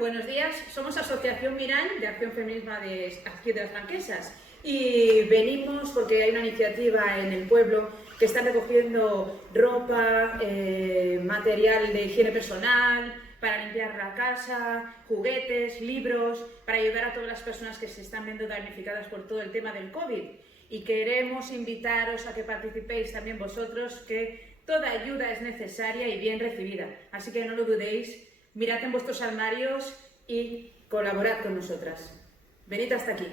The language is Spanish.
buenos días. Somos Asociación Mirán de Acción Feminismo de aquí de las Franquesas y venimos porque hay una iniciativa en el pueblo que está recogiendo ropa, material de higiene personal, para limpiar la casa, juguetes, libros, para ayudar a todas las personas que se están viendo damnificadas por todo el tema del COVID. Y queremos invitaros a que participéis también vosotros, que toda ayuda es necesaria y bien recibida. Así que no lo dudéis, mirad en vuestros armarios y colaborad con nosotras. Venid hasta aquí.